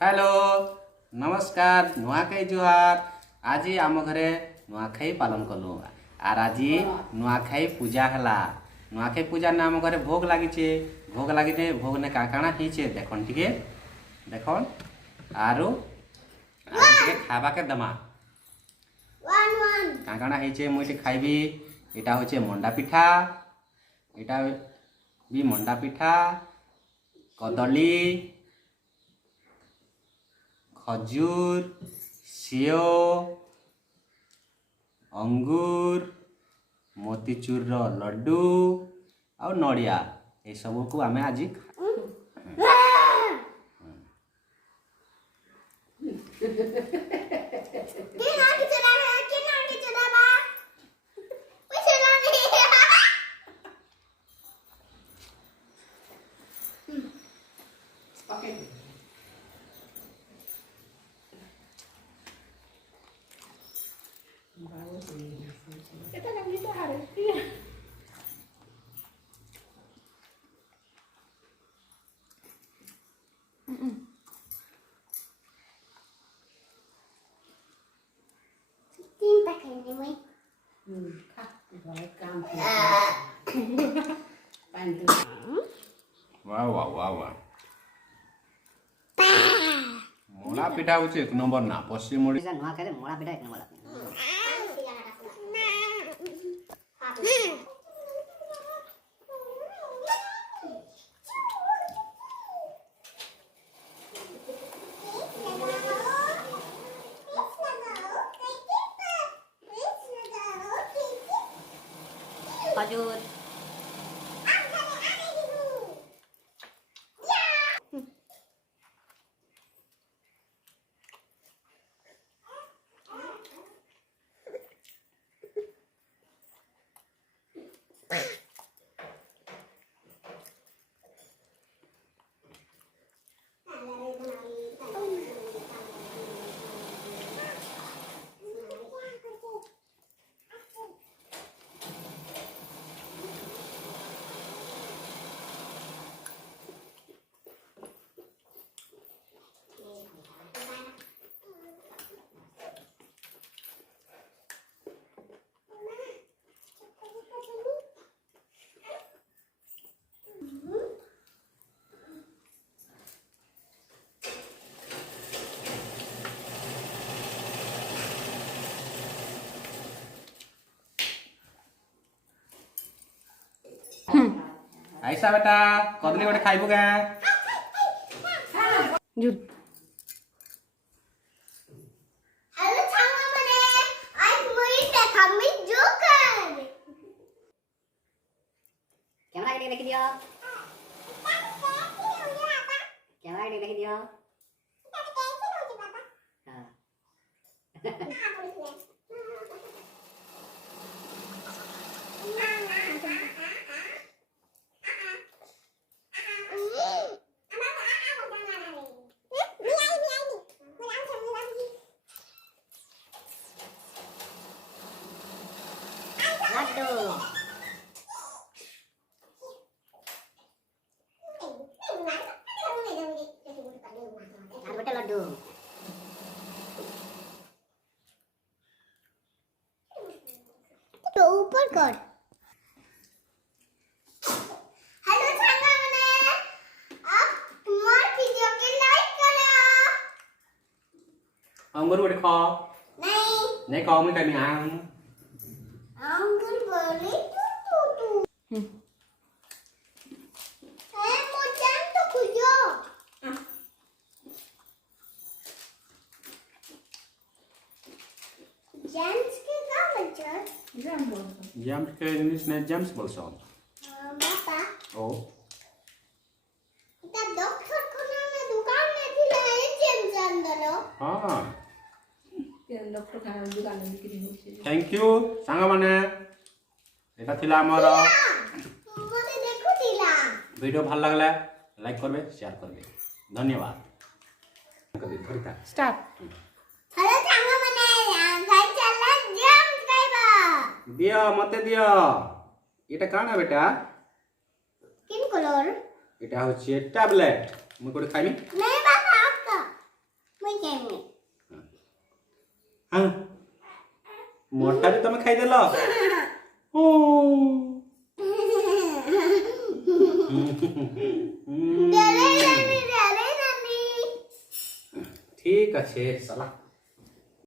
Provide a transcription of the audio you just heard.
hello नमस्कार नुआखाई जुहार आज आम घरे नुआखाई पालन कलु आर आज नुआखाई पूजा हला नुआखाई पूजा ने आम घरे भोग लगी भोग ने काकाना हिचे देखन टिके देखन आरो आज टिके खाबा के दमा काकाना हिचे मुई खाइबी एटा होचे मंडा पिठा एटा भी मंडा पिठा कदली खजूर सेव अंगूर मोतीचूर लड्डू और नड़िया ये सब को आम आज वाह वाह वाह वाह मोला पिठा होचे एक नंबर ना पश्चिम ओडिशा नुआ खाइले मोला पिठा एक नंबर खजूर ऐसा बेटा कदली गोटे खाइबु गा जुद हेलो छांगा मने आज मुई देखामी जोकर कैमरा के देखि दियो कैमरा के देखि दियो लड्डू तो ऊपर कर हेलो छांगा मने आप मोर वीडियो के लाइक करो अंगूर गोटे खा नहीं खाओ मैं कभी आऊं अंगूर बोले तू ए मोचन तो खुजो जेम्स के का बच्चा जम्स के इंग्लिश ने जम्स बोलसो बापा ओ ता डॉक्टर कोना में दुकान में थिला ए जेम्स अंदर हां डॉक्टर खाना दुकान में बिक्री होची थैंक यू सांगा माने एटा थिला हमर मोते देखु थिला वीडियो भल लागले लाइक करबे शेयर करबे धन्यवाद कभी धरिता स्टार्ट हेलो छांगा मने घर चला जेम्स खाइबा दियो मते दियो एटा काना बेटा किन कलर এটা হচ্ছে ট্যাবলেট মুই কোটি খাইমি नहीं बाबा आपका କେମି हाँ मोटा भी तुम खाईदेल ओ डरे नानी ठीक अच्छे साला